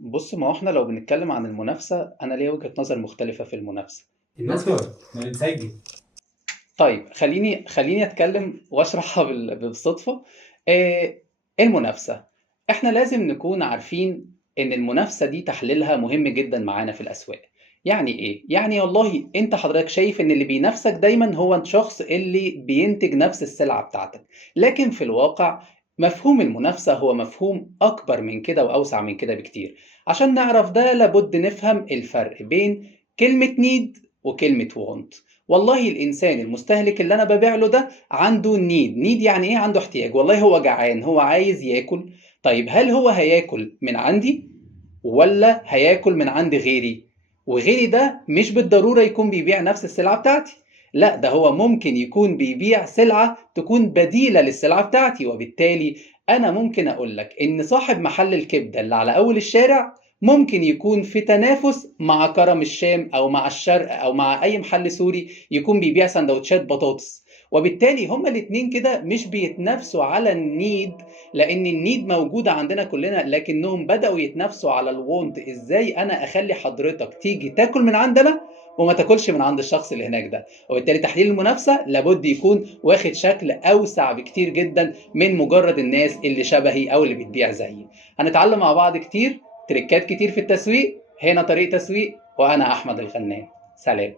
بص، ما هو احنا لو بنتكلم عن المنافسة أنا ليا وجهة نظر مختلفة في المنافسة. دكتور احنا بنسجل. طيب خليني أتكلم وأشرحها بالصدفة. آه، المنافسة، احنا لازم نكون عارفين إن المنافسة دي تحليلها مهم جدا معانا في الأسواق. يعني إيه؟ يعني والله أنت حضرتك شايف إن اللي بينافسك دايما هو الشخص اللي بينتج نفس السلعة بتاعتك، لكن في الواقع مفهوم المنافسة هو مفهوم أكبر من كده وأوسع من كده بكتير. عشان نعرف ده لابد نفهم الفرق بين كلمة نيد وكلمة وونت. والله الإنسان المستهلك اللي أنا ببيع له ده عنده نيد يعني إيه؟ عنده احتياج، والله هو جعان، هو عايز ياكل. طيب هل هو هياكل من عندي ولا هياكل من عند غيري؟ وغيري ده مش بالضرورة يكون بيبيع نفس السلعة بتاعتي، لا ده هو ممكن يكون بيبيع سلعة تكون بديلة للسلعة بتاعتي. وبالتالي أنا ممكن أقول لك إن صاحب محل الكبدة اللي على أول الشارع ممكن يكون في تنافس مع كرم الشام أو مع الشرق أو مع أي محل سوري يكون بيبيع سندوتشات بطاطس. وبالتالي هما الاتنين كده مش بيتنافسوا على النيد، لان النيد موجوده عندنا كلنا، لكنهم بداوا يتنافسوا على الوونت. ازاي انا اخلي حضرتك تيجي تاكل من عندنا وما تاكلش من عند الشخص اللي هناك ده؟ وبالتالي تحليل المنافسه لابد يكون واخد شكل اوسع بكتير جدا من مجرد الناس اللي شبهي او اللي بتبيع زيي. هنتعلم مع بعض كتير تريكات كتير في التسويق. هنا طريق تسويق، وانا احمد الغنام. سلام.